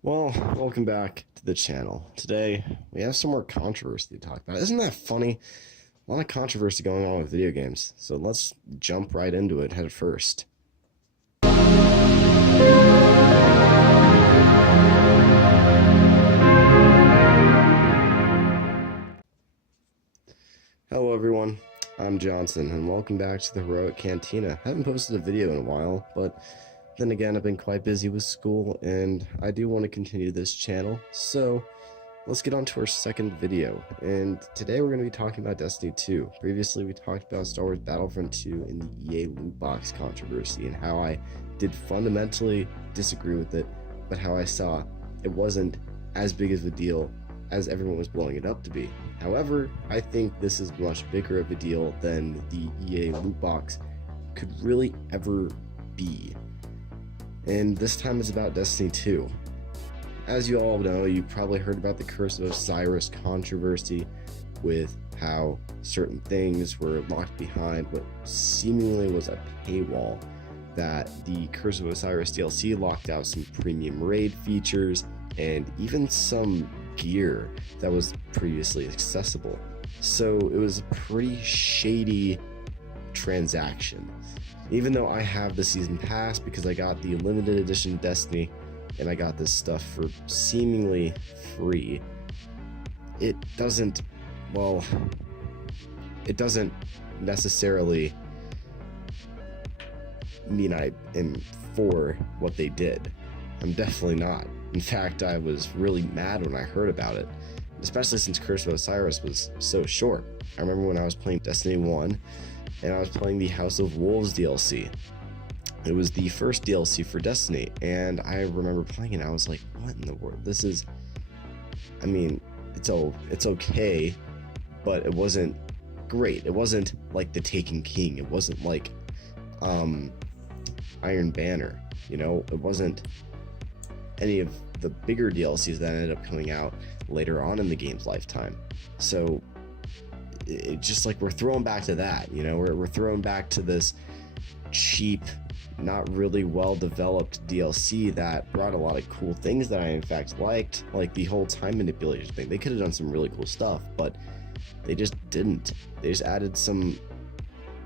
Well, welcome back to the channel. Today, we have some more controversy to talk about. Isn't that funny? A lot of controversy going on with video games. So let's jump right into it head first. Hello everyone, I'm Johnson, and welcome back to the Heroic Cantina. I haven't posted a video in a while, but then again, I've been quite busy with school, and I do want to continue this channel, so let's get on to our second video. And today we're going to be talking about Destiny 2. Previously, we talked about Star Wars Battlefront 2 and the EA loot box controversy, and how I did fundamentally disagree with it, but how I saw it wasn't as big of a deal as everyone was blowing it up to be. However, I think this is much bigger of a deal than the EA loot box could really ever be. And this time it's about Destiny 2. As you all know, you probably heard about the Curse of Osiris controversy with how certain things were locked behind what seemingly was a paywall, that the Curse of Osiris DLC locked out some premium raid features and even some gear that was previously accessible. So it was a pretty shady transaction. Even though I have the season pass because I got the limited edition Destiny and I got this stuff for seemingly free, it doesn't necessarily mean I am for what they did. I'm definitely not. In fact, I was really mad when I heard about it, especially since Curse of Osiris was so short. I remember when I was playing Destiny 1 and I was playing the House of Wolves DLC. It was the first DLC for Destiny, and I remember playing it and I was like, what in the world? This is, I mean, it's okay, but it wasn't great. It wasn't like The Taken King. It wasn't like Iron Banner, you know? It wasn't any of the bigger DLCs that ended up coming out later on in the game's lifetime. So it just like we're thrown back to that, you know, we're thrown back to this cheap, not really well developed DLC that brought a lot of cool things that I in fact liked, like the whole time manipulation thing. They could have done some really cool stuff, but they just didn't. They just added some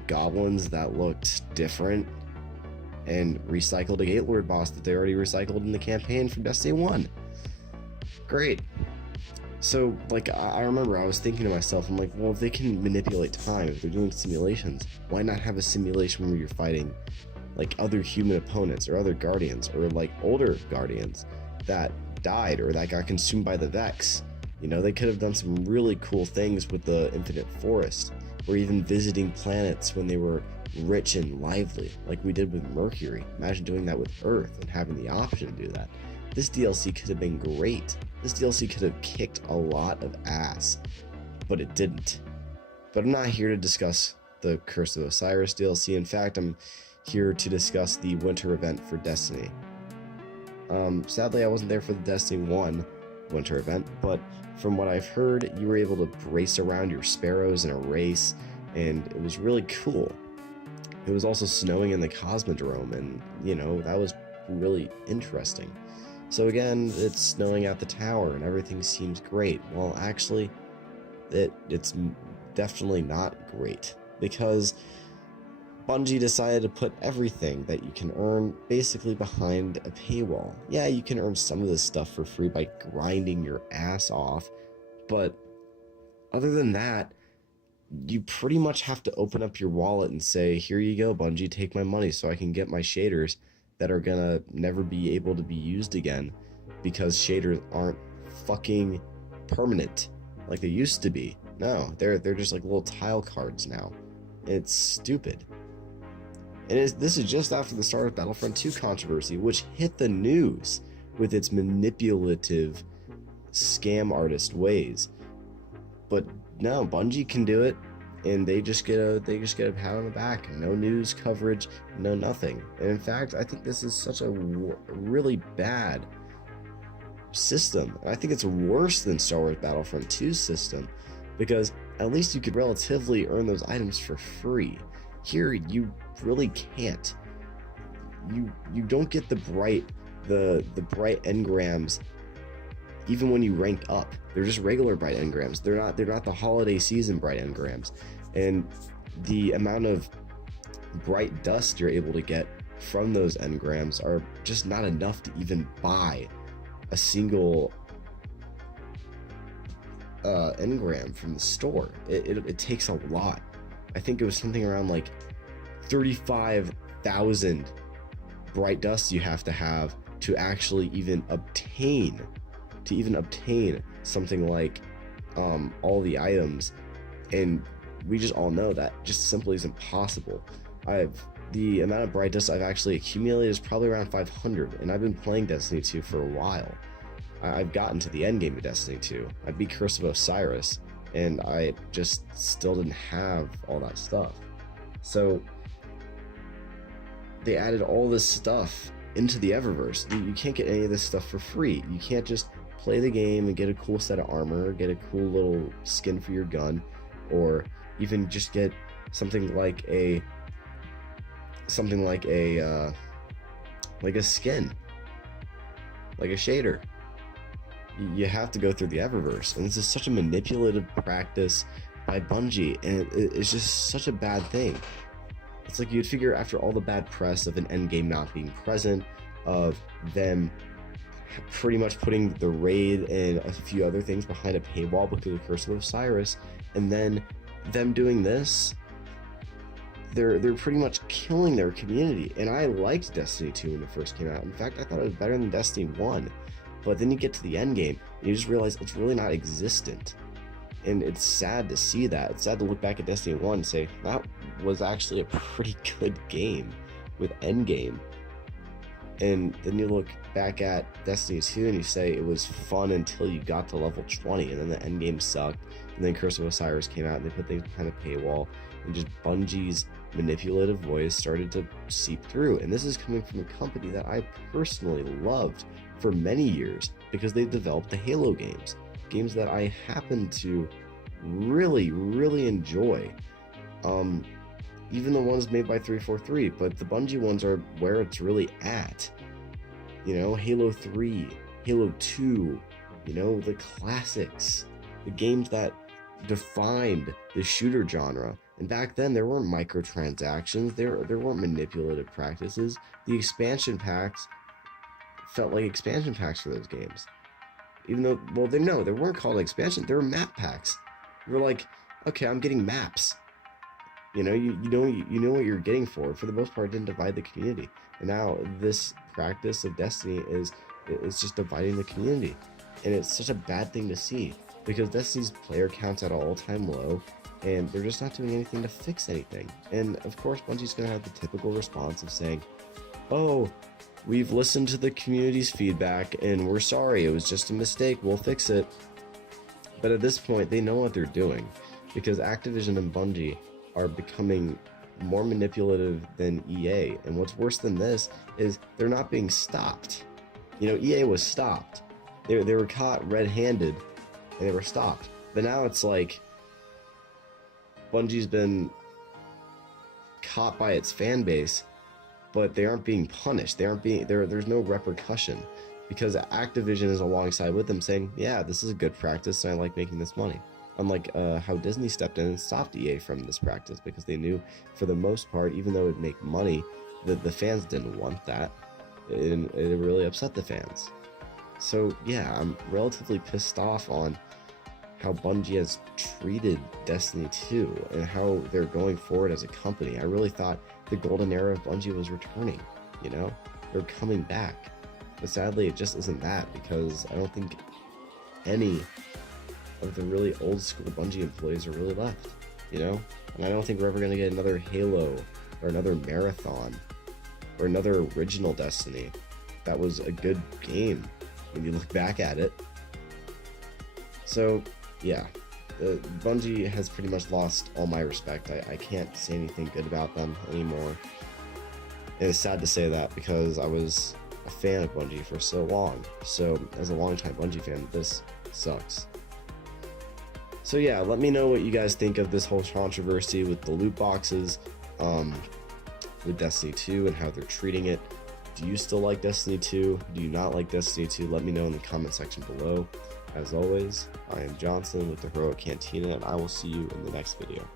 goblins that looked different and recycled a Gatelord boss that they already recycled in the campaign from Destiny 1. Great. So, like, I remember I was thinking to myself, I'm like, well, if they can manipulate time, if they're doing simulations, why not have a simulation where you're fighting, like, other human opponents or other guardians, or, like, older guardians that died or that got consumed by the Vex? You know, they could have done some really cool things with the Infinite Forest, or even visiting planets when they were rich and lively, like we did with Mercury. Imagine doing that with Earth and having the option to do that. This DLC could have been great. This DLC could have kicked a lot of ass, but it didn't. But I'm not here to discuss the Curse of Osiris DLC. In fact, I'm here to discuss the winter event for Destiny. Sadly, I wasn't there for the Destiny 1 winter event, but from what I've heard, you were able to race around your sparrows in a race, and it was really cool. It was also snowing in the Cosmodrome, and, you know, that was really interesting. So again, it's snowing at the tower, and everything seems great. Well, actually, it's definitely not great, because Bungie decided to put everything that you can earn basically behind a paywall. Yeah, you can earn some of this stuff for free by grinding your ass off, but other than that, you pretty much have to open up your wallet and say, here you go, Bungie, take my money so I can get my shaders that are gonna never be able to be used again, because shaders aren't fucking permanent like they used to be. No, they're just like little tile cards now. It's stupid. And this is just after the Star Wars Battlefront 2 controversy, which hit the news with its manipulative scam artist ways. But no, Bungie can do it, and they just get a pat on the back. No news coverage, no nothing. And in fact, I think this is such a really bad system. I think it's worse than Star Wars Battlefront 2's system, because at least you could relatively earn those items for free. Here, you really can't. You don't get the bright the bright engrams, even when you rank up, they're just regular bright engrams. They're not the holiday season bright engrams. And the amount of bright dust you're able to get from those engrams are just not enough to even buy a single engram from the store. It takes a lot. I think it was something around like 35,000 bright dust you have to actually even obtain something like all the items, and we just all know that just simply isn't possible. The amount of bright dust I've actually accumulated is probably around 500, and I've been playing Destiny 2 for a while. I've gotten to the end game of Destiny 2. I beat Curse of Osiris, and I just still didn't have all that stuff. So they added all this stuff into the Eververse. You can't get any of this stuff for free. You can't just play the game and get a cool set of armor, get a cool little skin for your gun, or even just get something like a skin, like a shader. You have to go through the Eververse, and this is such a manipulative practice by Bungie, and it's just such a bad thing. It's like you'd figure after all the bad press of an endgame not being present, of them pretty much putting the raid and a few other things behind a paywall because of Curse of Osiris, and then them doing this, they're pretty much killing their community. And I liked Destiny 2 when it first came out. In fact, I thought it was better than Destiny 1. But then you get to the end game and you just realize it's really not existent. And it's sad to see that. It's sad to look back at Destiny 1 and say, that was actually a pretty good game with endgame. And then you look back at Destiny 2 and you say it was fun until you got to level 20, and then the endgame sucked. And then Curse of Osiris came out and they put things behind a paywall, and just Bungie's manipulative voice started to seep through. And this is coming from a company that I personally loved for many years because they developed the Halo games that I happen to really enjoy. Even the ones made by 343, but the Bungie ones are where it's really at. You know, Halo 3, Halo 2, you know, the classics, the games that defined the shooter genre. And back then there weren't microtransactions, there weren't manipulative practices. The expansion packs felt like expansion packs for those games. Even though, well, they weren't called expansion, they were map packs. You were like, okay, I'm getting maps. You know, you know what you're getting for the most part. It didn't divide the community. And now this practice of Destiny is just dividing the community. And it's such a bad thing to see, because Destiny's player count's at an all-time low, and they're just not doing anything to fix anything. And of course, Bungie's going to have the typical response of saying, oh, we've listened to the community's feedback and we're sorry, it was just a mistake, we'll fix it. But at this point, they know what they're doing, because Activision and Bungie are becoming more manipulative than EA. And what's worse than this is they're not being stopped. You know, EA was stopped. They were caught red-handed and they were stopped. But now it's like Bungie's been caught by its fan base, but they aren't being punished. There's no repercussion, because Activision is alongside with them saying, yeah, this is a good practice and I like making this money. Unlike how Disney stepped in and stopped EA from this practice, because they knew for the most part, even though it would make money, the fans didn't want that. It really upset the fans. So yeah, I'm relatively pissed off on how Bungie has treated Destiny 2 and how they're going forward as a company. I really thought the golden era of Bungie was returning, you know? They're coming back. But sadly, it just isn't that, because I don't think any of the really old school Bungie employees are really left, you know? And I don't think we're ever going to get another Halo or another Marathon or another original Destiny. That was a good game when you look back at it. So yeah, Bungie has pretty much lost all my respect. I can't say anything good about them anymore. And it's sad to say that, because I was a fan of Bungie for so long. So as a longtime Bungie fan, this sucks. So yeah, let me know what you guys think of this whole controversy with the loot boxes, with Destiny 2 and how they're treating it. Do you still like Destiny 2? Do you not like Destiny 2? Let me know in the comment section below. As always, I am Johnson with the Heroic Cantina, and I will see you in the next video.